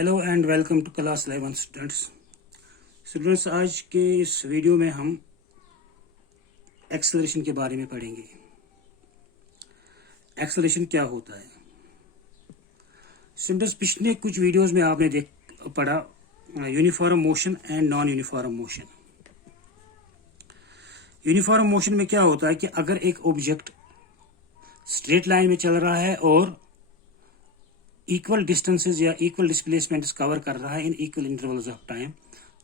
Hello and welcome to class 11 students. आज के इस वीडियो में हम एक्सेलरेशन के बारे में पढ़ेंगे। एक्सेलरेशन क्या होता है स्टूडेंट्स? पिछले कुछ वीडियोस में आपने पढ़ा uniform motion and non uniform motion. Uniform motion में क्या होता है कि अगर एक ऑब्जेक्ट स्ट्रेट लाइन में चल रहा है और इक्वल डिस्टेंसेस या इक्वल डिस्प्लेसमेंट्स कवर कर रहा है in equal intervals of time,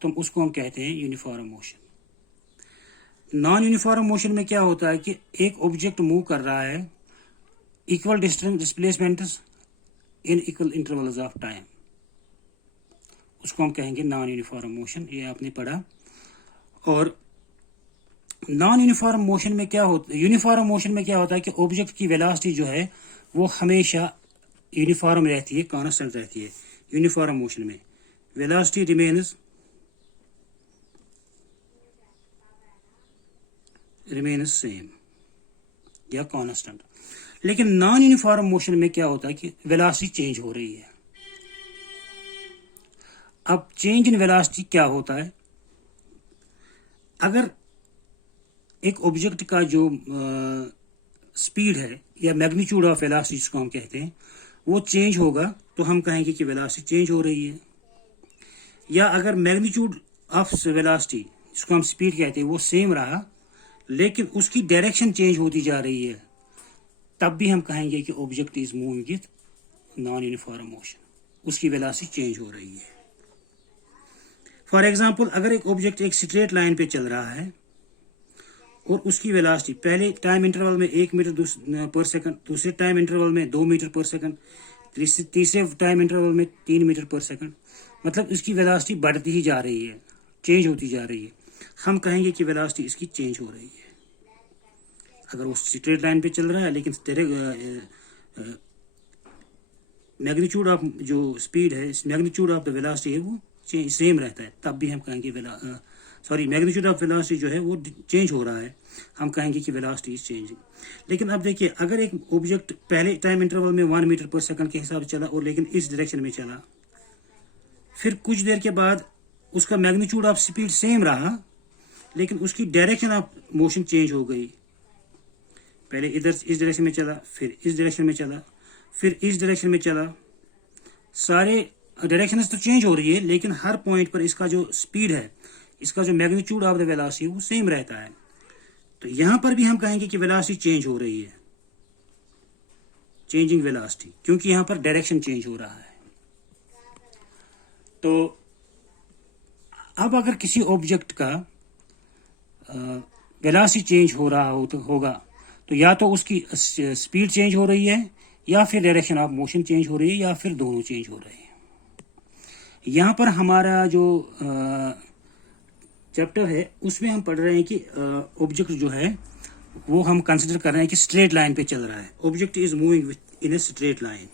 तो उसको हम कहते हैं uniform motion. Non uniform motion में क्या होता है कि एक ऑब्जेक्ट मूव कर रहा है equal displacements in equal intervals of time, उसको हम कहेंगे नॉन यूनिफॉर्म मोशन। ये आपने पढ़ा। और नॉन यूनिफॉर्म मोशन में क्या होता है, यूनिफॉर्म मोशन में क्या होता है कि ऑब्जेक्ट की वेलोसिटी जो है वो हमेशा यूनिफॉर्म रहती है, कांस्टेंट रहती है। यूनिफॉर्म मोशन में वेलोसिटी रिमेन्स सेम या कांस्टेंट। लेकिन नॉन यूनिफॉर्म मोशन में क्या होता है कि वेलोसिटी चेंज हो रही है। अब चेंज इन वेलोसिटी क्या होता है? अगर एक ऑब्जेक्ट का जो स्पीड है या मैग्नीट्यूड ऑफ वेलोसिटी जिसको हम कहते हैं वो चेंज होगा तो हम कहेंगे कि वेलोसिटी चेंज हो रही है। या अगर मैग्नीट्यूड ऑफ वेलोसिटी जिसको हम स्पीड कहते हैं वो सेम रहा लेकिन उसकी डायरेक्शन चेंज होती जा रही है, तब भी हम कहेंगे कि object is moving with non uniform motion, उसकी वेलोसिटी चेंज हो रही है। फॉर एग्जाम्पल, अगर एक ऑब्जेक्ट एक स्ट्रेट लाइन पे चल रहा है और उसकी वेलोसिटी पहले टाइम इंटरवल में 1 मीटर पर सेकंड, दूसरे टाइम इंटरवल में 2 मीटर पर सेकंड, तीसरे टाइम इंटरवल में 3 मीटर पर सेकंड, मतलब इसकी वेलोसिटी बढ़ती ही जा रही है, चेंज होती जा रही है, हम कहेंगे कि वेलोसिटी इसकी चेंज हो रही है। अगर वो स्ट्रेट लाइन पे चल रहा है लेकिन मैग्नीट्यूड ऑफ जो स्पीड है, मैग्नीट्यूड ऑफ द वेलोसिटी है वो सेम रहता है, तब भी हम कहेंगे मैग्नीट्यूड ऑफ वेलोसिटी जो है वो चेंज हो रहा है, हम कहेंगे कि वेलोसिटी इज चेंजिंग। लेकिन अब देखिए, अगर एक ऑब्जेक्ट पहले टाइम इंटरवल में 1 मीटर पर सेकंड के हिसाब से चला और लेकिन इस डायरेक्शन में चला, फिर कुछ देर के बाद उसका मैग्नीट्यूड ऑफ स्पीड सेम रहा लेकिन उसकी डायरेक्शन ऑफ मोशन चेंज हो गई। पहले इधर इस डायरेक्शन में चला, फिर इस डायरेक्शन में चला, फिर इस डायरेक्शन में चला, सारे डायरेक्शंस तो चेंज हो रही है लेकिन हर पॉइंट पर इसका जो स्पीड है, इसका जो मैग्नीट्यूड ऑफ द वेलोसिटी वो सेम रहता है। तो यहां पर भी हम कहेंगे कि वेलोसिटी चेंज हो रही है, चेंजिंग वेलोसिटी, क्योंकि यहां पर डायरेक्शन चेंज हो रहा है। तो अब अगर किसी ऑब्जेक्ट का वेलोसिटी चेंज हो रहा होगा तो या तो उसकी स्पीड चेंज हो रही है या फिर डायरेक्शन ऑफ मोशन चेंज हो रही है या फिर दोनों चेंज हो रहे हैं। यहाँ पर हमारा जो चैप्टर है उसमें हम पढ़ रहे हैं कि ऑब्जेक्ट जो है वो हम कंसिडर कर रहे हैं कि स्ट्रेट लाइन पे चल रहा है, object is moving in a straight line.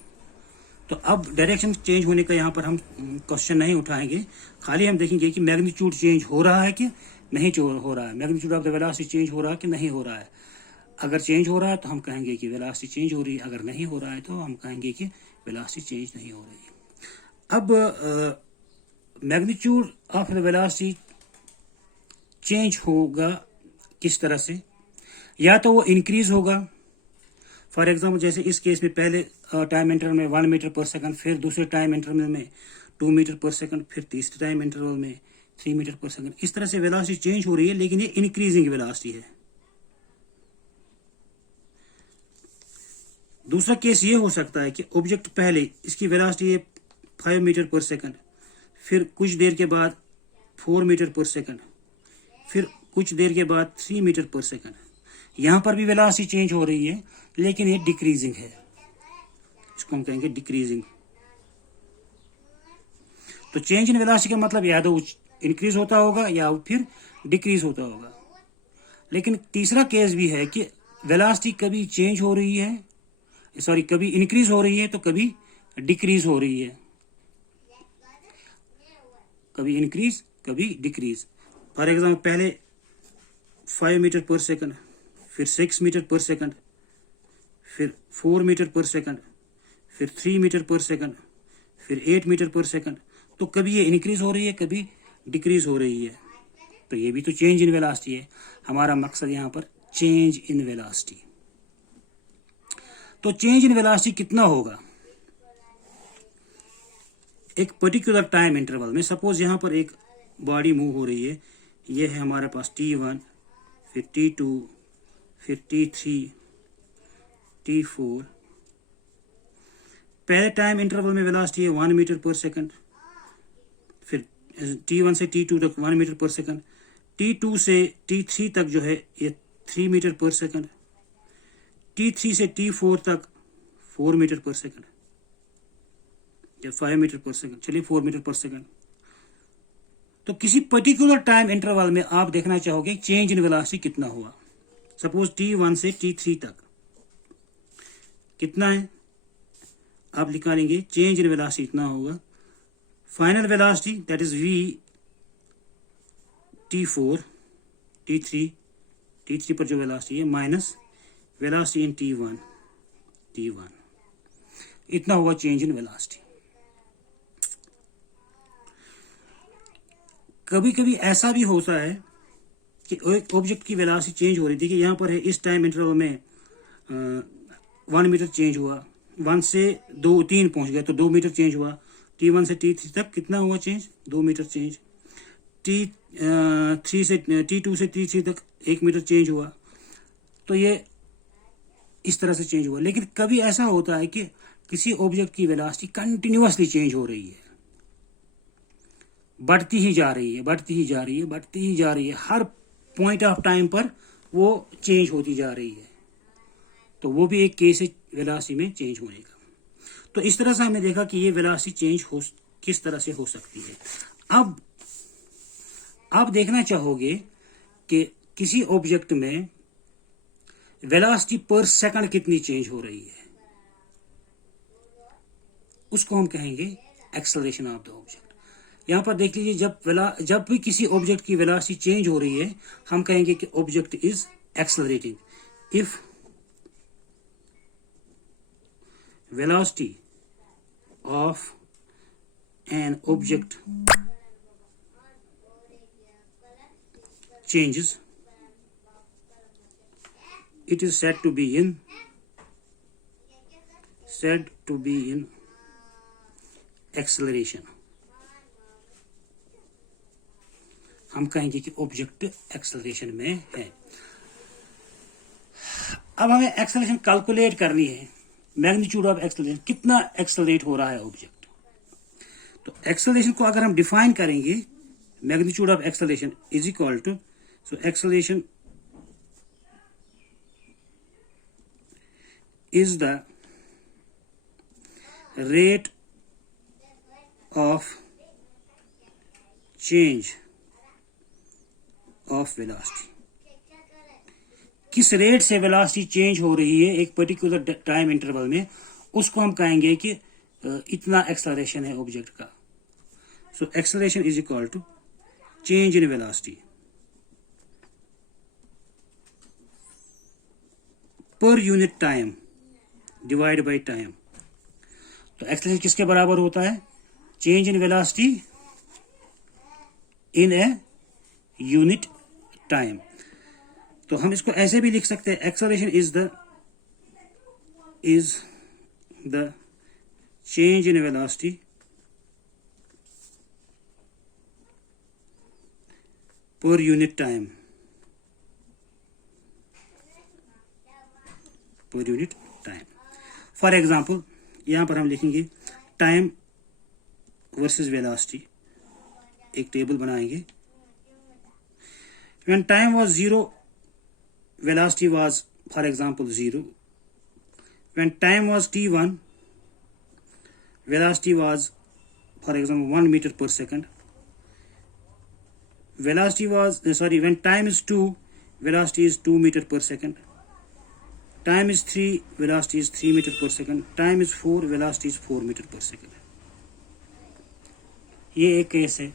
तो अब डायरेक्शन चेंज होने का यहाँ पर हम क्वेश्चन नहीं उठाएंगे, खाली हम देखेंगे कि मैग्नीट्यूड चेंज हो रहा है कि नहीं हो रहा है, magnitude of the velocity change हो रहा है कि नहीं हो रहा है। अगर चेंज हो रहा है तो हम कहेंगे कि वेलोसिटी चेंज हो रही है, अगर नहीं हो रहा है तो हम कहेंगे कि वेलोसिटी चेंज नहीं हो रही है। अब magnitude of the velocity change होगा किस तरह से? या तो वो इंक्रीज होगा, फॉर एग्जाम्पल जैसे इस केस में पहले टाइम इंटरवल में 1 मीटर पर सेकंड, फिर दूसरे टाइम इंटरवल में 2 मीटर पर सेकंड, फिर तीसरे टाइम इंटरवल में 3 मीटर पर सेकंड। इस तरह से वेलोसिटी चेंज हो रही है लेकिन ये इंक्रीजिंग वेलोसिटी है। दूसरा केस ये हो सकता है कि ऑब्जेक्ट पहले इसकी वेलोसिटी 5 मीटर पर सेकंड, फिर कुछ देर के बाद 4 मीटर पर सेकंड, फिर कुछ देर के बाद 3 मीटर पर सेकंड। यहां पर भी वेलोसिटी चेंज हो रही है लेकिन ये डिक्रीजिंग है, इसको हम कहेंगे डिक्रीजिंग। तो चेंज इन वेलोसिटी का मतलब या तो इंक्रीज होता होगा या फिर डिक्रीज होता होगा। लेकिन तीसरा केस भी है कि वेलोसिटी कभी चेंज हो रही है, कभी इंक्रीज हो रही है तो कभी डिक्रीज हो रही है, कभी इंक्रीज कभी डिक्रीज। फॉर एग्जाम्पल पहले 5 मीटर पर सेकंड, फिर 6 मीटर पर सेकंड, फिर 4 मीटर पर सेकंड, फिर 3 मीटर पर सेकंड, फिर 8 मीटर पर सेकंड। तो कभी ये इंक्रीज हो रही है, कभी डिक्रीज हो रही है, तो ये भी तो चेंज इन वेलोसिटी है। हमारा मकसद यहाँ पर चेंज इन वेलोसिटी। तो चेंज इन वेलोसिटी कितना होगा एक पर्टिकुलर टाइम इंटरवल में। सपोज यहाँ पर एक बॉडी मूव हो रही है, ये है हमारे पास t1, फिर t2, फिर t3, t4। पहले टाइम इंटरवल में वेलोसिटी है 1 मीटर पर सेकंड, फिर t1 से t2 तक 1 मीटर पर सेकंड, t2 से t3 तक जो है ये 3 मीटर पर सेकंड, t3 से t4 तक 4 मीटर पर सेकंड या 5 मीटर पर सेकंड, चलिए 4 मीटर पर सेकंड। तो किसी पर्टिकुलर टाइम इंटरवल में आप देखना चाहोगे चेंज इन वेलोसिटी कितना हुआ। सपोज t1 से t3 तक कितना है, आप निकालेंगे चेंज इन वेलोसिटी इतना होगा। Final velocity that is v t4 t3 पर जो वेलोसिटी है माइनस वेलोसिटी इन t1 इतना होगा चेंज इन वेलोसिटी। कभी कभी ऐसा भी होता है कि एक ऑब्जेक्ट की वेलोसिटी चेंज हो रही थी कि यहाँ पर है इस टाइम इंटरवल में 1 मीटर चेंज हुआ, 1 से 3 पहुंच गया तो 2 मीटर चेंज हुआ, t1 से t3 तक कितना हुआ चेंज, 2 मीटर चेंज, t2 से t3 तक 1 मीटर चेंज हुआ। तो ये इस तरह से चेंज हुआ। लेकिन कभी ऐसा होता है कि किसी ऑब्जेक्ट की वेलोसिटी कंटिन्यूअसली चेंज हो रही है, बढ़ती ही जा रही है, हर पॉइंट ऑफ टाइम पर वो चेंज होती जा रही है, तो वो भी एक केस है वेलोसिटी में चेंज होने का। तो इस तरह से हमने देखा कि ये वेलोसिटी चेंज किस तरह से हो सकती है। अब आप देखना चाहोगे कि किसी ऑब्जेक्ट में वेलोसिटी पर सेकंड कितनी चेंज हो रही है, उसको हम कहेंगे एक्सेलरेशन ऑफ द ऑब्जेक्ट। यहां पर देख लीजिए, जब भी किसी ऑब्जेक्ट की वेलोसिटी चेंज हो रही है हम कहेंगे कि object is accelerating. If velocity of an object changes, it is said to be in acceleration। हम कहेंगे कि ऑब्जेक्ट एक्सेलरेशन में है। अब हमें एक्सेलरेशन कैलकुलेट करनी है, मैग्नीट्यूड ऑफ एक्सेलरेशन, कितना एक्सेलरेट हो रहा है ऑब्जेक्ट। तो एक्सेलरेशन को अगर हम डिफाइन करेंगे, magnitude of acceleration is equal to, so acceleration is the rate of change of velocity. किस रेट से वेलोसिटी चेंज हो रही है एक पर्टिकुलर टाइम इंटरवल में, उसको हम कहेंगे कि इतना एक्सेलरेशन है ऑब्जेक्ट का। So acceleration is equal to change in velocity per unit time divide by time. तो एक्सेलरेशन किसके बराबर होता है, change in velocity in a unit time. तो हम इसको ऐसे भी लिख सकते हैं, acceleration is the change in velocity per unit time, for example यहां पर हम लिखेंगे टाइम वर्सेस वेलोसिटी, एक टेबल बनाएंगे। When time was 0, velocity was, for example, 0. When time was t1, velocity was, for example, 1 meter per second. When time is 2, velocity is 2 meter per second. Time is 3, velocity is 3 meter per second. Time is 4, velocity is 4 meter per second. ये एक case है।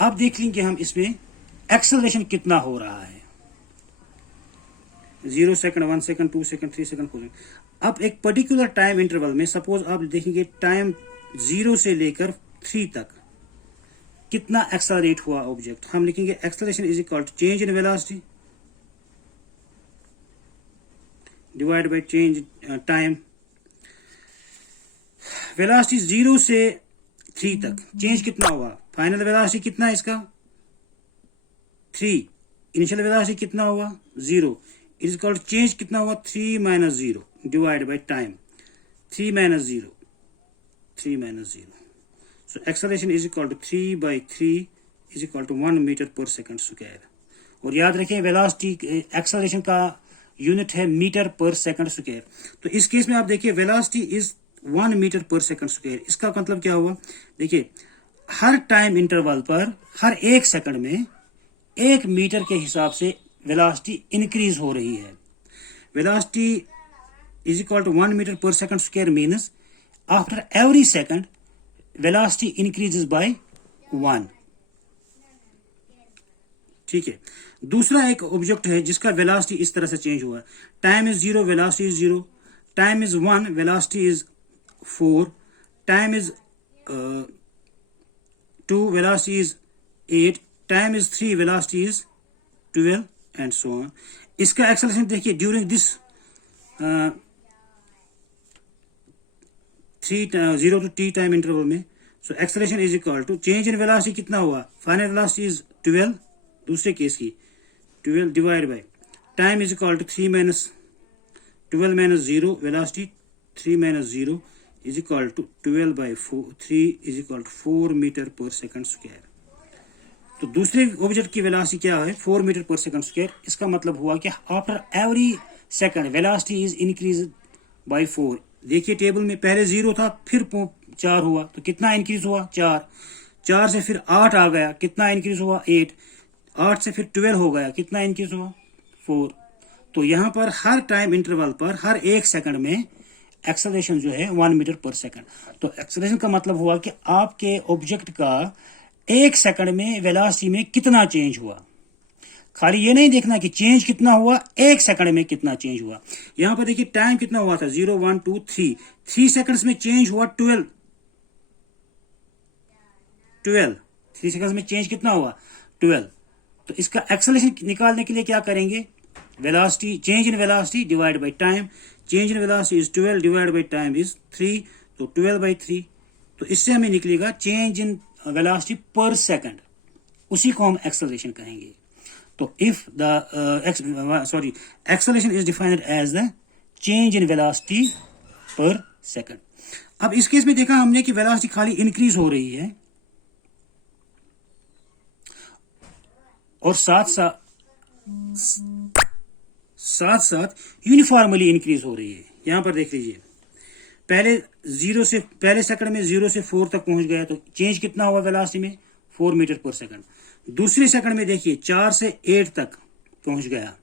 अब देख लेंगे हम इसमें acceleration कितना हो रहा है, 0 second, 1 second, 2 second, 3 second, 4 second. अब एक पर्टिकुलर टाइम इंटरवल में सपोज आप देखेंगे टाइम 0 से लेकर 3 तक कितना एक्सेलरेट हुआ ऑब्जेक्ट, हम लिखेंगे acceleration is equal to change in velocity divide by change time. Velocity 0 से 3 तक चेंज कितना हुआ, फाइनल वेलोसिटी कितना है इसका 3, इनिशियल वेलोसिटी कितना हुआ 0, इज इक्वल टू चेंज कितना हुआ 3 minus 0 divide by time, 3 minus 0, 3 minus 0। So acceleration is equal to 3 by 3 is equal to 1 meter per second square। और याद रखें वेलोसिटी एक्सेलरेशन का यूनिट है मीटर पर सेकंड स्क्वायर। तो इस केस में आप देखिए velocity is 1 metre per second square. इसका मतलब क्या हुआ, देखिए हर टाइम इंटरवल पर हर 1 सेकंड में 1 मीटर के हिसाब से वेलोसिटी इंक्रीज हो रही है। Velocity is equal to 1 metre per second square means after every second velocity increases by 1। ठीक है, दूसरा एक ऑब्जेक्ट है जिसका वेलोसिटी इस तरह से चेंज हुआ, time is 0 velocity is 0, time is 1 velocity is 4, time is 2 velocity is 8, time is 3 velocity is 12 and so on. इसका एक्सेलरेशन देखिए during this 0 to t time interval में। So acceleration is equal to change in velocity कितना हुआ, final velocity is 12, दूसरे case की 12 divide by time is equal to 3 minus 12 minus 0 velocity 3 minus 0 is equal to 12 by 3 is equal to 4 metre per second square. तो दूसरे object की velocity क्या है 4 metre per second square. इसका मतलब हुआ कि after every second velocity is increase by 4। देखिए टेबल में पहले 0 था फिर 4 हुआ तो कितना इंक्रीज हुआ 4, 4 से फिर 8 आ गया कितना इंक्रीज हुआ 8, 8 से फिर 12 हो गया कितना इंक्रीज हुआ 4। तो यहाँ पर हर टाइम इंटरवल पर हर 1 सेकंड में एक्सेलरेशन जो है 1 मीटर पर सेकंड। तो एक्सेलरेशन का मतलब हुआ कि आपके ऑब्जेक्ट का 1 सेकंड में वेलोसिटी में कितना चेंज हुआ। खाली ये नहीं देखना कि चेंज कितना हुआ 1 सेकंड में कितना चेंज हुआ। यहां पर देखिए टाइम कितना हुआ था 0 1 2 3, 3 सेकंड्स में चेंज हुआ 12, 3 सेकंड्स में चेंज कितना हुआ 12। तो इसका एक्सेलरेशन निकालने के लिए क्या करेंगे, velocity change in velocity divide by time, change in velocity is 12 divide by time is 3, तो 12 बाय 3। तो इससे हमें निकलेगा change in velocity per second, उसी को हम एक्सेलरेशन कहेंगे। तो if the acceleration is defined as the change in velocity per second. अब इस केस में देखा हमने कि वेलोसिटी खाली इंक्रीज हो रही है और साथ साथ यूनिफॉर्मली इंक्रीज हो रही है। यहां पर देख लीजिए पहले सेकंड में 0 से 4 तक पहुंच गया तो चेंज कितना हुआ वेलोसिटी में 4 मीटर पर सेकंड। दूसरे सेकंड में देखिए 4 से 8 तक पहुंच गया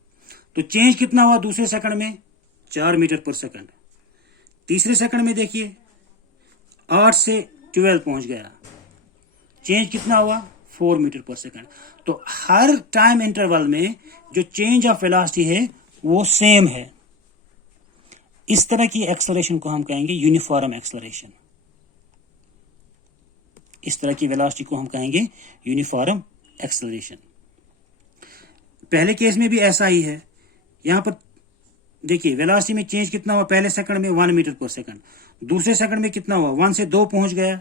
तो चेंज कितना हुआ दूसरे सेकंड में 4 मीटर पर सेकंड। तीसरे सेकंड में देखिए 8 से 12 पहुंच गया, चेंज कितना हुआ 4 मीटर पर सेकंड। तो हर टाइम इंटरवल में जो चेंज ऑफ वेलोसिटी है वो सेम है। इस तरह की एक्सेलरेशन को हम कहेंगे यूनिफॉर्म एक्सेलरेशन। इस तरह की वेलोसिटी को हम कहेंगे यूनिफॉर्म एक्सेलरेशन। पहले केस में भी ऐसा ही है। यहां पर देखिए वेलोसिटी में चेंज कितना हुआ पहले सेकंड में 1 मीटर पर सेकंड, दूसरे सेकंड में कितना हुआ 1 से 2 पहुंच गया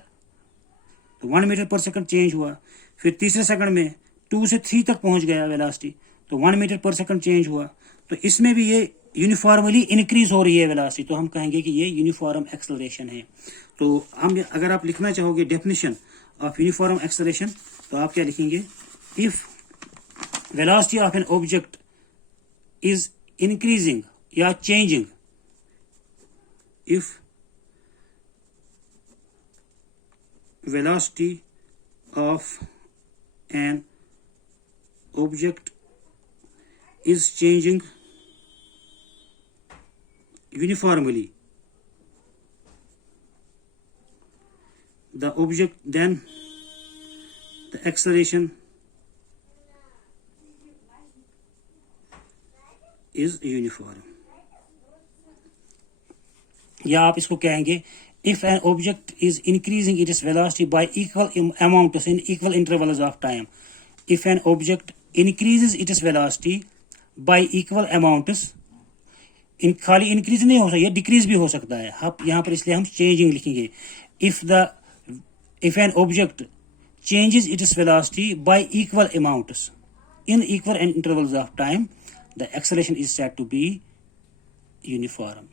तो 1 मीटर पर सेकंड चेंज हुआ। फिर तीसरे सेकंड में 2 से 3 तक पहुंच गया वेलोसिटी तो 1 मीटर पर सेकंड चेंज हुआ। तो इसमें भी ये यूनिफॉर्मली इंक्रीज हो रही है वेलोसिटी, तो हम कहेंगे कि ये यूनिफॉर्म एक्सेलरेशन है। तो हम अगर आप लिखना चाहोगे डेफिनेशन ऑफ यूनिफॉर्म एक्सेलरेशन तो आप क्या लिखेंगे, if velocity of an object is increasing या changing, if velocity of an object is changing uniformly, then the acceleration is uniform। या आप इसको कहेंगे if an object is increasing its velocity by equal amounts in equal intervals of time. If an object increases its velocity by equal amounts, इन खाली increase नहीं हो सकता, ये decrease भी हो सकता है. आप यहाँ पर इसलिए हम चेंजिंग लिखेंगे. if an object changes its velocity by equal amounts in equal intervals of time, the acceleration is said to be uniform.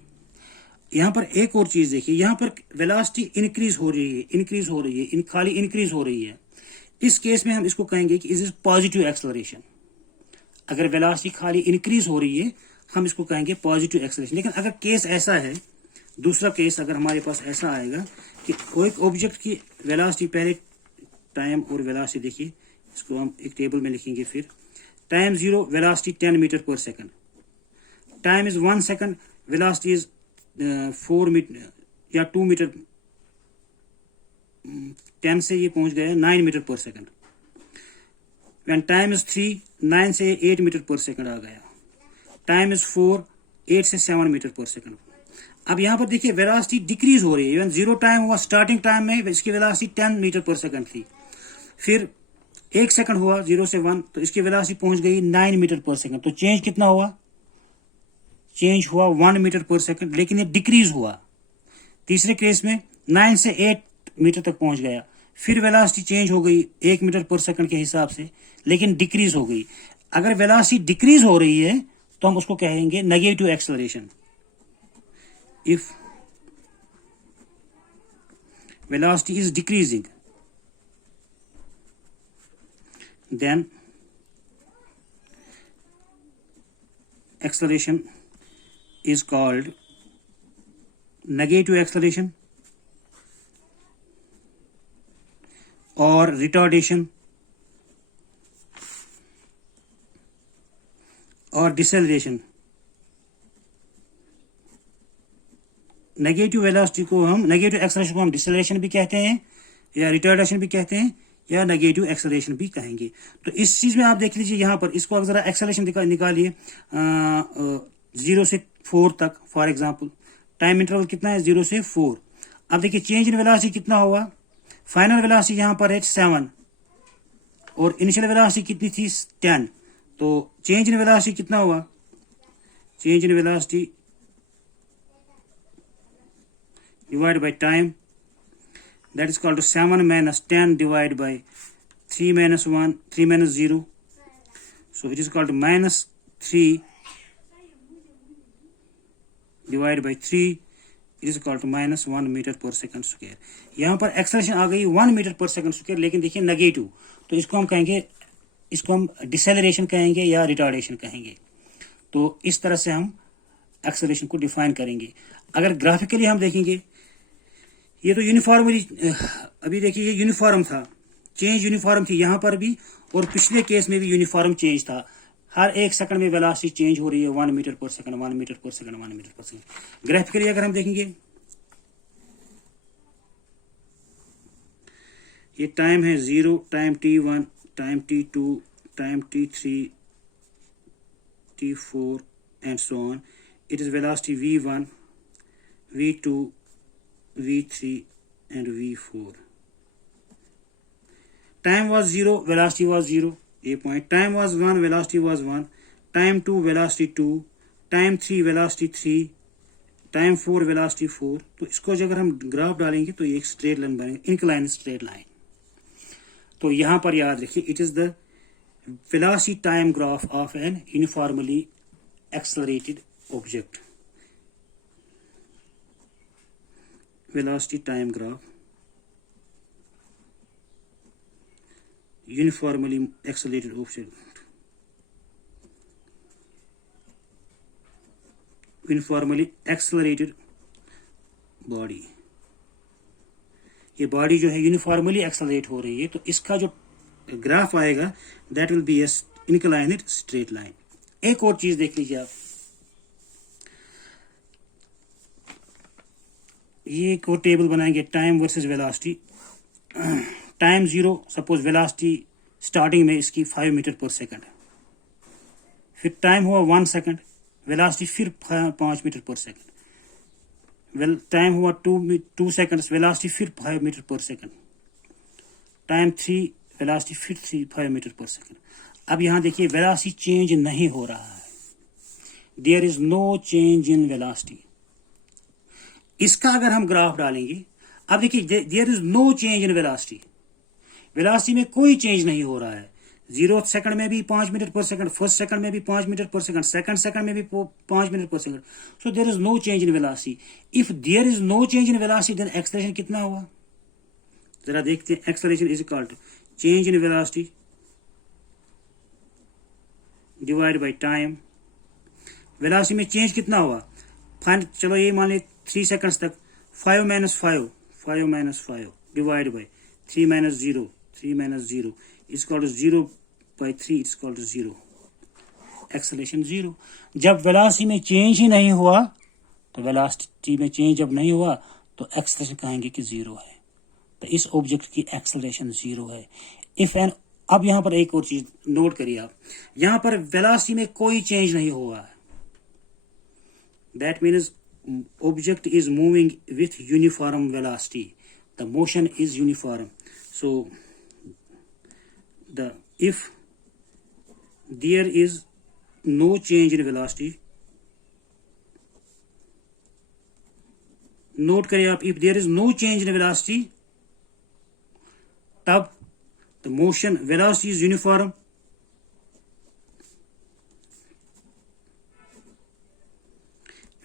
यहाँ पर एक और चीज देखिए, यहाँ पर वेलोसिटी इंक्रीज हो रही है, खाली इंक्रीज हो रही है. इस केस में हम इसको कहेंगे कि इज पॉजिटिव एक्सेलरेशन. अगर वेलोसिटी खाली इंक्रीज हो रही है हम इसको कहेंगे पॉजिटिव एक्सेलरेशन. लेकिन अगर केस ऐसा है, दूसरा केस अगर हमारे पास ऐसा आएगा कि कोई ऑब्जेक्ट की वेलोसिटी, पहले टाइम और वेलोसिटी देखिए, इसको हम एक टेबल में लिखेंगे. फिर time 0 velocity 10 metre per second, time is 1 second, velocity is 4 metre या 2 मीटर, 10 से ये पहुंच गया 9 metre per second. When time is 3, 9 से 8 मीटर पर सेकंड आ गया. टाइम इज 4, 8 से 7 मीटर पर सेकंड. अब यहाँ पर देखिए वेलोसिटी डिक्रीज हो रही है. इवन 0 टाइम हुआ, स्टार्टिंग टाइम में इसकी वेलोसिटी 10 मीटर पर सेकंड थी. फिर 1 सेकंड हुआ 0 से 1, तो इसकी वेलोसिटी पहुंच गई 9 मीटर पर सेकंड. तो चेंज कितना हुआ? चेंज हुआ 1 मीटर पर सेकंड, लेकिन ये डिक्रीज हुआ. तीसरे केस में 9 से 8 मीटर तक पहुंच गया. फिर वेलोसिटी चेंज हो गई 1 मीटर पर सेकंड के हिसाब से, लेकिन डिक्रीज हो गई. अगर वेलोसिटी डिक्रीज हो रही है तो हम उसको कहेंगे negative acceleration. If velocity is decreasing, then acceleration is called negative acceleration or retardation or deceleration. Negative velocity को हम, नेगेटिव एक्सेलरेशन को हम डिसेलेरेशन भी कहते हैं या रिटार्डेशन भी कहते हैं या नेगेटिव एक्सेलरेशन भी कहेंगे. तो इस चीज में आप देख लीजिए, यहाँ पर इसको अगर जरा एक्सेलरेशन निकालिए 0 से 4 तक. फॉर एग्जांपल टाइम इंटरवल कितना है? 0 से 4. अब देखिए चेंज इन वेलोसिटी कितना हुआ? फाइनल वेलोसिटी यहाँ पर है 7 और इनिशियल वेलोसिटी कितनी थी? 10. तो चेंज इन वेलोसिटी कितना हुआ? Change in velocity divided by time, that is called to 7 minus 10 divided by 3 minus 1, 3 minus 0. So it is called to minus 3 divided by 3. It is called to minus 1 meter per second square. यहाँ पर acceleration आ गई 1 metre per second square, लेकिन देखिए negative. तो इसको हम कहेंगे, इसको हम डिसेलरेशन कहेंगे या रिटार्डेशन कहेंगे. तो इस तरह से हम एक्सेलरेशन को डिफाइन करेंगे. अगर ग्राफिकली हम देखेंगे, ये तो यूनिफॉर्मली, अभी देखिए ये यूनिफॉर्म था, चेंज यूनिफॉर्म थी यहाँ पर भी और पिछले केस में भी यूनिफॉर्म चेंज था. हर 1 सेकंड में वेलोसिटी चेंज हो रही है 1 metre per second, 1 metre per second, 1 metre per second. Graphically अगर हम देखेंगे, ये टाइम है 0, time t1, time t2, time t3, t4 and so on. It is velocity v1, v2, v3 and v4. Time was 0, velocity was 0. A point. Time was 1, velocity was 1. Time 2, velocity 2. Time 3, velocity 3. Time 4, velocity 4. तो इसको अगर हम graph डालेंगे तो ये एक straight line बनेगा, incline straight line. तो यहाँ पर याद रखिए, it is the velocity time graph of an uniformly accelerated object. Velocity time graph, uniformly accelerated object, uniformly accelerated body. ये बॉडी जो है यूनिफॉर्मली एक्सेलरेट हो रही है, तो इसका जो ग्राफ आएगा that will be a inclined straight line. एक और चीज देख लीजिए आप, ये एक और टेबल बनाएंगे, time versus velocity. Time 0, suppose velocity starting में इसकी 5 मीटर पर सेकंड, फिर टाइम हुआ 1 सेकंड, वेलोसिटी फिर 5 मीटर पर सेकंड. टाइम हुआ 2 सेकंड्स, वेलोसिटी फिर 5 metre per second, time 3, velocity फिर 5 मीटर पर सेकंड। अब यहाँ देखिए वेलोसिटी चेंज नहीं हो रहा है, there is no change in velocity. इसका अगर हम ग्राफ डालेंगे, अब देखिए there is no change in velocity, velocity में कोई चेंज नहीं हो रहा है। 0 सेकंड में भी 5 metre per second, first second में भी 5 metre per second, second second में भी 5 metre per second. So there is no change in velocity. If there is no change in velocity then acceleration कितना हुआ, जरा देखते हैं। Acceleration is equal to change in velocity divide by time. Velocity में change कितना हुआ, चलो ये मान ले 3 सेकंड्स तक, 5 minus 5 divide by 3 minus 0 is equal to 0 by 3 is equal to 0। Acceleration 0। जब वेलोसिटी में चेंज ही नहीं हुआ, तो वेलोसिटी में चेंज जब नहीं हुआ तो एक्सेलरेशन कहेंगे कि 0 है, तो इस ऑब्जेक्ट की एक्सेलरेशन 0 है। इफ एन, अब यहां पर एक और चीज नोट करिए आप, यहां पर वेलोसिटी में कोई चेंज नहीं हुआ है, that means object is moving with uniform velocity, the motion is uniform. So if there is no change in velocity, note करिए आप, if there is no change in velocity, तब the motion velocity is uniform,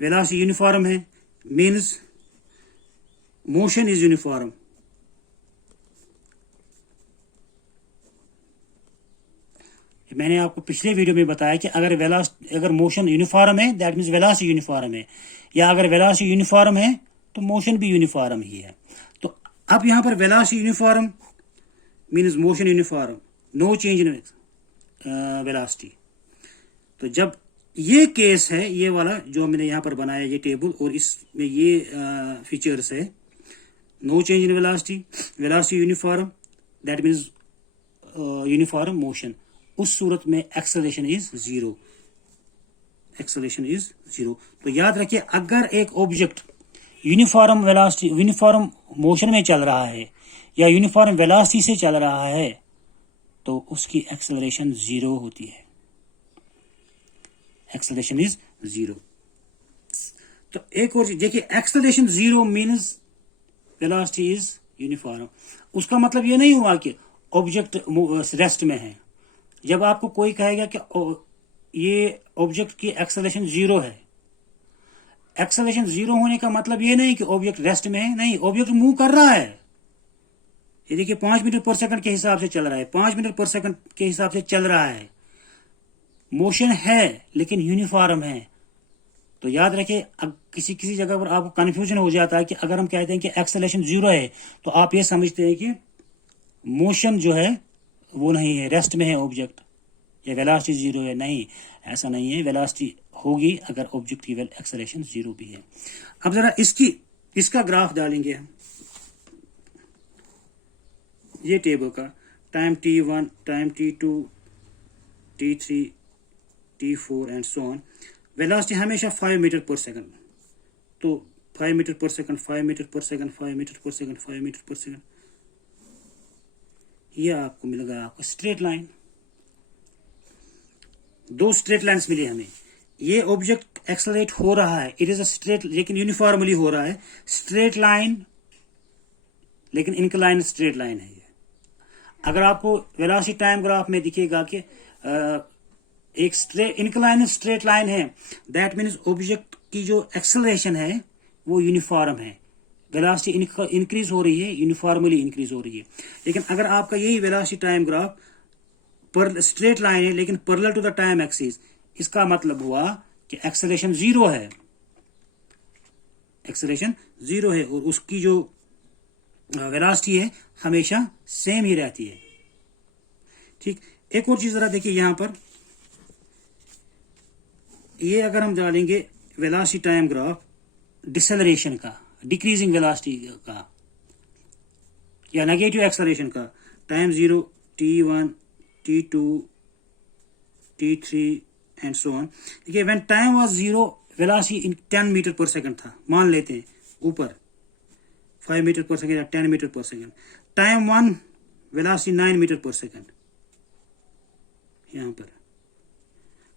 velocity uniform है, means motion is uniform. मैंने आपको पिछले video में बताया कि अगर मोशन यूनिफॉर्म है दैट मीन्स वेलोसिटी यूनिफॉर्म है, या अगर वेलोसिटी यूनिफॉर्म है तो मोशन भी यूनिफॉर्म ही है। तो अब यहां पर velocity uniform means motion uniform, no change in velocity. तो जब ये केस है, ये वाला जो मैंने यहां पर बनाया ये टेबल, और इसमें ये फीचर्स है, no change in velocity, velocity uniform, that means uniform motion, उस सूरत में एक्सेलरेशन इज 0, एक्सेलरेशन इज 0। तो याद रखिए, अगर एक object uniform velocity, uniform motion में चल रहा है या यूनिफॉर्म वेलोसिटी से चल रहा है तो उसकी एक्सेलरेशन 0 होती है, एक्सेलरेशन इज 0। तो एक और देखिए, acceleration 0 means velocity is uniform. उसका मतलब ये नहीं हुआ कि ऑब्जेक्ट रेस्ट में है। जब आपको कोई कहेगा कि ये ऑब्जेक्ट की एक्सेलरेशन 0 है, एक्सेलरेशन 0 होने का मतलब ये नहीं कि ऑब्जेक्ट रेस्ट में है, नहीं, ऑब्जेक्ट मूव कर रहा है। ये देखिए 5 मीटर पर सेकंड के हिसाब से चल रहा है, 5 मीटर पर सेकंड के हिसाब से चल रहा है, मोशन है लेकिन यूनिफॉर्म है। तो याद रखिए, किसी किसी जगह पर आपको कंफ्यूजन हो जाता है कि अगर हम कहते हैं कि एक्सेलरेशन 0 है तो आप ये समझते हैं कि मोशन जो है वो नहीं है, रेस्ट में है ऑब्जेक्ट, या वेलोसिटी 0 है। नहीं, ऐसा नहीं है, वेलोसिटी होगी अगर ऑब्जेक्ट की एक्सेलरेशन 0 भी है। अब जरा इसका ग्राफ डालेंगे हम, ये टेबल का, time t1, time t2, t3, t4 and so on. Velocity हमेशा 5 मीटर पर सेकंड, तो 5 metre per second, 5 metre per second, 5 metre per second, 5 metre per second, ये आपको मिलेगा, आपको स्ट्रेट लाइन, 2 स्ट्रेट लाइन्स मिली हमें। ये ऑब्जेक्ट एक्सेलरेट हो रहा है, इट इज अ स्ट्रेट, लेकिन यूनिफॉर्मली हो रहा है, स्ट्रेट लाइन लेकिन इंक्लाइन स्ट्रेट लाइन है ये। अगर आपको वेलोसिटी टाइम ग्राफ में दिखेगा कि एक इंक्लाइन स्ट्रेट लाइन है, दैट मीन्स ऑब्जेक्ट की जो एक्सेलरेशन है वो यूनिफॉर्म है, वेलोसिटी इंक्रीज हो रही है, यूनिफॉर्मली इंक्रीज हो रही है। लेकिन अगर आपका यही वेलोसिटी टाइम ग्राफ पर स्ट्रेट लाइन है लेकिन parallel to the time axis, इसका मतलब हुआ कि एक्सेलरेशन 0 है, एक्सेलरेशन 0 है, और उसकी जो वेलोसिटी है हमेशा सेम ही रहती है। ठीक, एक और चीज जरा देखिए, यहां पर ये अगर हम डालेंगे वेलोसिटी टाइम ग्राफ डिसेलरेशन का, डिक्रीजिंग वेलोसिटी का, या नेगेटिव एक्सेलरेशन का, time 0, t1, t2, t3 and so on. देखिए when time was 0 velocity in 10 metre per second था, मान लेते हैं ऊपर 5 मीटर पर सेकेंड या 10 मीटर पर सेकेंड। टाइम 1 वेलोसिटी 9 मीटर पर सेकेंड यहाँ पर।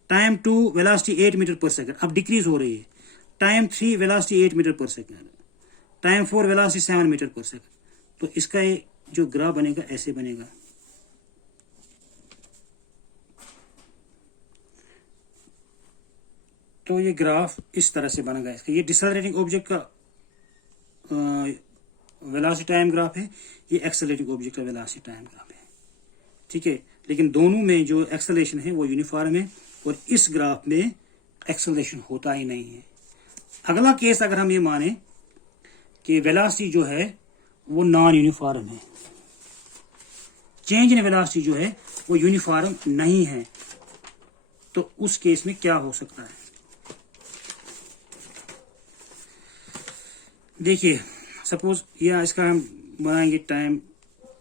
टाइम 2 वेलोसिटी 8 मीटर पर सेकेंड, अब डिक्रीज हो रही है। टाइम 3 वेलोसिटी 8 मीटर पर सेकेंड। टाइम 4 वेलोसिटी 7 मीटर पर सेकेंड। तो इसका ये जो ग्राफ बनेगा ऐसे बनेगा। तो ये ग्राफ इस तरह से बनेगा इसका। ये डिसेलरेटिंग ऑब्जेक्ट का वेलोसिटी टाइम ग्राफ है, ये एक्सेलरेटिंग ऑब्जेक्ट का वेलोसिटी टाइम ग्राफ है, ठीक है। लेकिन दोनों में जो एक्सेलरेशन है वो यूनिफॉर्म है, और इस ग्राफ में एक्सेलरेशन होता ही नहीं है। अगला केस अगर हम ये माने कि वेलोसिटी जो है वो नॉन यूनिफॉर्म है, चेंज इन वेलोसिटी जो है वो यूनिफॉर्म नहीं है, तो उस केस में क्या हो सकता है? देखिए, सपोज या इसका हम बनाएंगे टाइम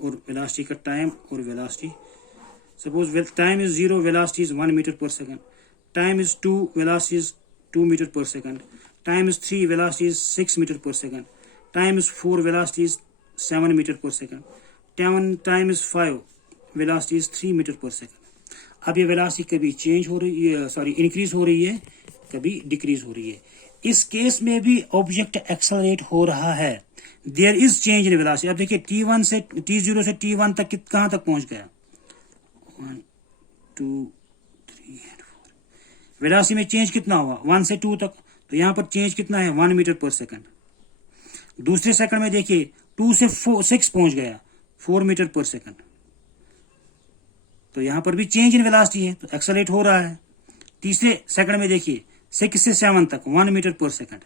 और वेलोसिटी का, टाइम और velocity. Suppose time is 0, velocity is 1 metre per second. Time is 2, velocity is 2 metre per second. Time is 3, velocity is 6 metre per second. Time is 4, velocity is 7 metre per second. Time is 5, velocity is 3 metre per second. अब ये velocity कभी change हो रही है, sorry increase हो रही है, कभी डिक्रीज हो रही है। इस केस में भी ऑब्जेक्ट एक्सेलरेट हो रहा है, there is change in velocity. अब देखिए T0 से T1 तक कहां तक पहुंच गया, 1 2 3 4। वेलोसिटी में चेंज कितना हुआ 1 से 2 तक, तो यहां पर चेंज कितना है 1 मीटर पर सेकंड। दूसरे सेकंड में देखिए 2 से 6 पहुंच गया 4 मीटर पर सेकंड, तो यहां पर भी चेंज इन वेलोसिटी है, तो एक्सेलरेट हो रहा है। तीसरे सेकंड में देखिए 6 से 7 तक 1 मीटर पर सेकंड।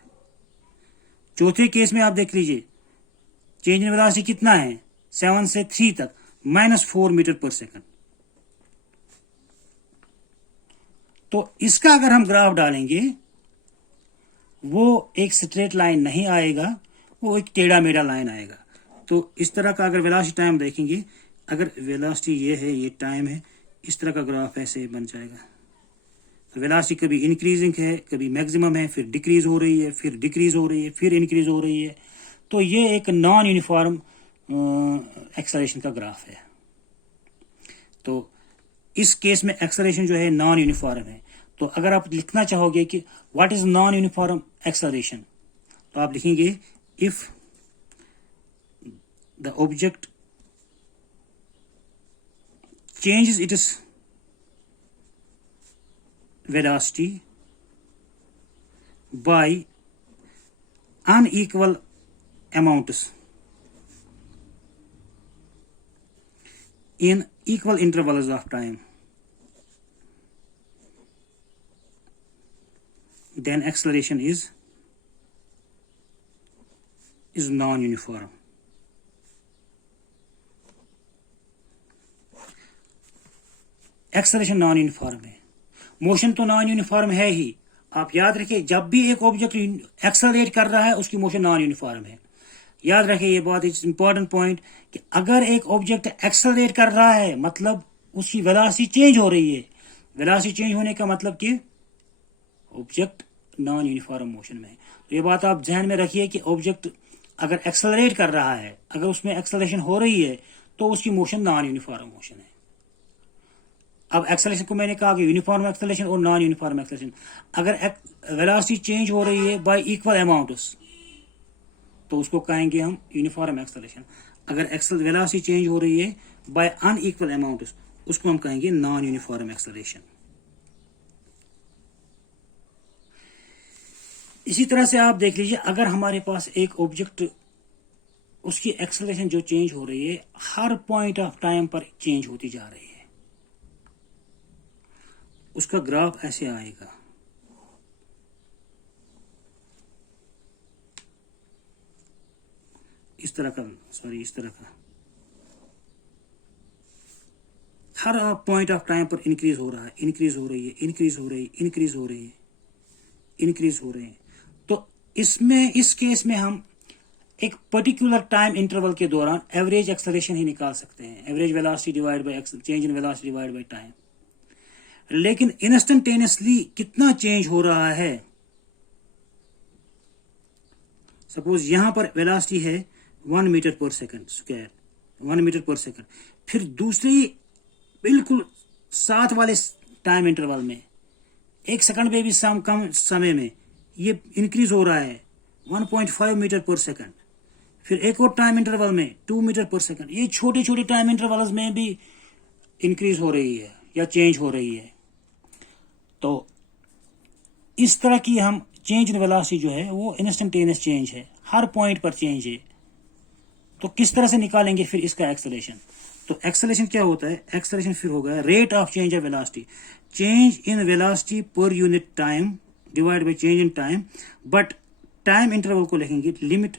चौथे केस में आप देख लीजिए चेंज इन वेलोसिटी कितना है 7 से 3 तक -4 मीटर पर सेकंड। तो इसका अगर हम ग्राफ डालेंगे वो एक स्ट्रेट लाइन नहीं आएगा, वो एक टेढ़ा मेढ़ा लाइन आएगा। तो इस तरह का अगर वेलोसिटी टाइम देखेंगे, अगर वेलोसिटी ये है, ये टाइम है, इस तरह का ग्राफ ऐसे बन जाएगा। तो वेलोसिटी कभी इंक्रीजिंग है, कभी मैक्सिमम है, फिर डिक्रीज हो रही है, फिर डिक्रीज हो रही है, फिर इंक्रीज हो रही है। तो ये एक नॉन यूनिफॉर्म एक्सेलरेशन का ग्राफ है। तो इस केस में एक्सेलरेशन जो है नॉन यूनिफॉर्म है। तो अगर आप लिखना चाहोगे कि what is non uniform acceleration, तो आप लिखेंगे if the object changes it's velocity by unequal amounts in equal intervals of time, then acceleration is non-uniform. Acceleration non uniform है, मोशन तो नॉन यूनिफॉर्म है ही। आप याद रखिए जब भी एक ऑब्जेक्ट एक्सेलरेट कर रहा है उसकी मोशन नॉन यूनिफॉर्म है। याद रखिए ये बहुत इंपॉर्टेंट पॉइंट कि अगर एक ऑब्जेक्ट एक्सेलरेट कर रहा है मतलब उसकी वेलोसिटी चेंज हो रही है। वेलोसिटी चेंज होने का मतलब कि ऑब्जेक्ट नॉन यूनिफॉर्म मोशन में है। तो ये बात आप ध्यान में रखिए कि ऑब्जेक्ट अगर एक्सेलरेट कर रहा है, अगर उसमें एक्सेलरेशन हो रही है तो उसकी मोशन नॉन यूनिफॉर्म मोशन है। अब एक्सेलरेशन को मैंने कहा कि यूनिफॉर्म एक्सेलरेशन और नॉन यूनिफॉर्म एक्सेलरेशन। अगर वेलोसिटी चेंज हो रही है बाय इक्वल अमाउंट्स तो उसको कहेंगे हम यूनिफॉर्म एक्सेलरेशन। अगर वेलोसिटी चेंज हो रही है बाय अनइक्वल अमाउंट्स उसको हम कहेंगे नॉन यूनिफॉर्म एक्सेलरेशन। इसी तरह से आप देख लीजिए अगर हमारे पास एक ऑब्जेक्ट उसकी एक्सेलरेशन जो चेंज हो रही है हर पॉइंट ऑफ टाइम पर चेंज होती जा रही है, उसका ग्राफ ऐसे आएगा। इस तरह का, इस तरह का हर पॉइंट ऑफ टाइम पर इंक्रीज हो रहा है, इंक्रीज हो रही है, इंक्रीज हो रही है, इंक्रीज हो रही है, इंक्रीज हो रहे हैं। तो इसमें इस केस में हम एक पर्टिकुलर टाइम इंटरवल के दौरान एवरेज एक्सेलरेशन ही निकाल सकते हैं, average velocity divide by change in velocity divide by time. लेकिन इंस्टेंटेनियसली कितना चेंज हो रहा है सपोज यहाँ पर वेलोसिटी है 1 metre per second square, 1 metre per second. फिर दूसरी बिल्कुल साथ वाले टाइम इंटरवल में 1 सेकंड में भी कम समय में ये इंक्रीज हो रहा है 1.5 मीटर पर सेकंड। फिर एक और टाइम इंटरवल में 2 मीटर पर सेकंड। ये छोटे छोटे टाइम इंटरवल्स में भी इंक्रीज हो रही है या चेंज हो रही है। तो इस तरह की हम चेंज इन वेलोसिटी जो है वो इंस्टेंटेनियस चेंज है, हर पॉइंट पर चेंज है। तो किस तरह से निकालेंगे फिर इसका एक्सेलरेशन? तो एक्सेलरेशन क्या होता है? एक्सेलरेशन फिर होगा rate of change of velocity, change in velocity per unit time divide by change in time, but time interval को लिखेंगे लिमिट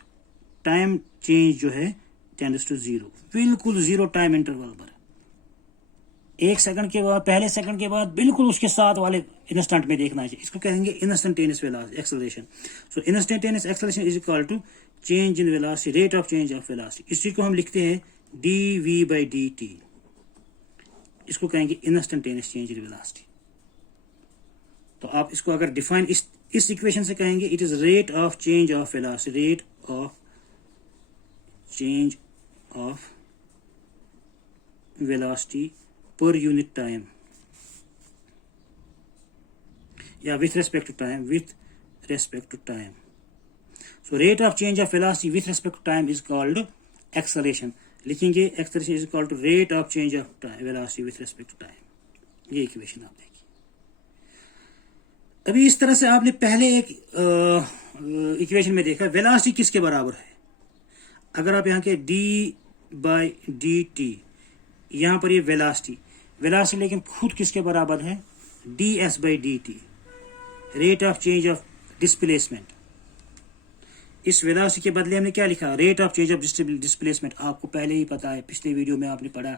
टाइम चेंज जो है टेंड्स टू 0, बिल्कुल 0 टाइम इंटरवल पर। 1 सेकंड के बाद, पहले सेकंड के बाद बिल्कुल उसके साथ वाले इंस्टेंट में देखना चाहिए। इसको कहेंगे instantaneous velocity acceleration. So instantaneous acceleration is equal to change in velocity, rate of change of velocity. इस चीज को हम लिखते हैं dv/dt। इसको कहेंगे इंस्टेंटेनियस चेंज इन वेलोसिटी। तो आप इसको अगर डिफाइन इस इक्वेशन से कहेंगे, it is rate of change of velocity, rate of change of velocity per unit time, या with respect to time, with respect to time. So rate of change of velocity with respect to time is called acceleration. लिखेंगे acceleration is equal to rate of change of velocity with respect to time. ये equation आप देखिए। अभी इस तरह से आपने पहले एक इक्वेशन में देखा वेलोसिटी किसके बराबर है। अगर आप यहाँ के d/dt, यहाँ पर ये वेलोसिटी लेकिन खुद किसके बराबर है? ds/dt, rate of change of displacement. इस वेलोसिटी के बदले हमने क्या लिखा? Rate of change of displacement. आपको पहले ही पता है, पिछले वीडियो में आपने पढ़ा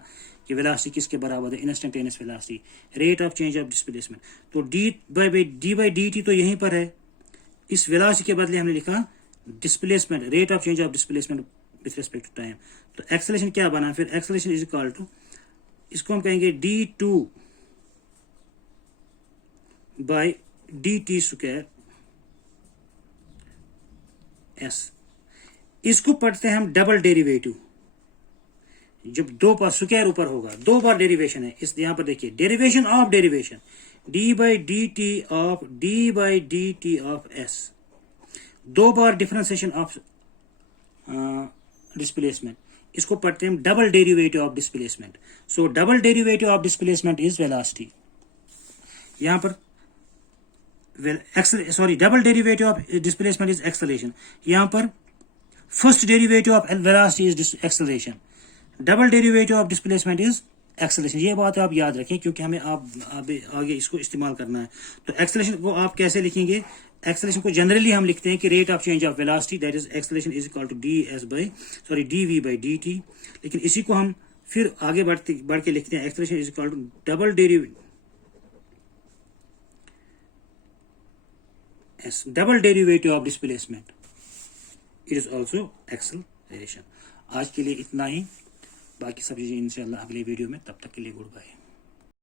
कि वेलोसिटी किसके बराबर है? Instantaneous velocity, rate of change of displacement. तो d/dt तो यहीं पर है। इस वेलोसिटी के बदले हमने लिखा displacement, rate of change of displacement with respect to time. तो एक्सेलरेशन क्या बना? फिर एक्सेलरेशन इज इक्वल टू, इसको हम कहेंगे d2/dt स्क्वायर s। इसको पढ़ते हैं हम डबल डेरिवेटिव। जब 2 बार स्क्वायर ऊपर होगा, 2 बार डेरिवेशन है। इस यहां पर देखिए derivation of derivation, d/dt of s, 2 bar differentiation of displacement. इसको पढ़ते हैं double derivative of displacement. So double derivative of displacement is velocity. यहां पर double derivative of displacement is acceleration. यहां पर first derivative of velocity is acceleration, double derivative of displacement is acceleration. ये बात आप याद रखें क्योंकि हमें आगे इसको इस्तेमाल करना है। तो एक्सेलरेशन को आप कैसे लिखेंगे? एक्सेलरेशन को जनरली हम लिखते हैं कि rate of change of velocity, that is acceleration is equal to dv/dt। लेकिन इसी को हम फिर आगे बढ़ के लिखते हैं, acceleration is equal to double derivative of displacement, it is also acceleration. आज के लिए इतना ही, बाकी सब चीजें इंशाल्लाह अगले वीडियो में। तब तक के लिए गुड बाय।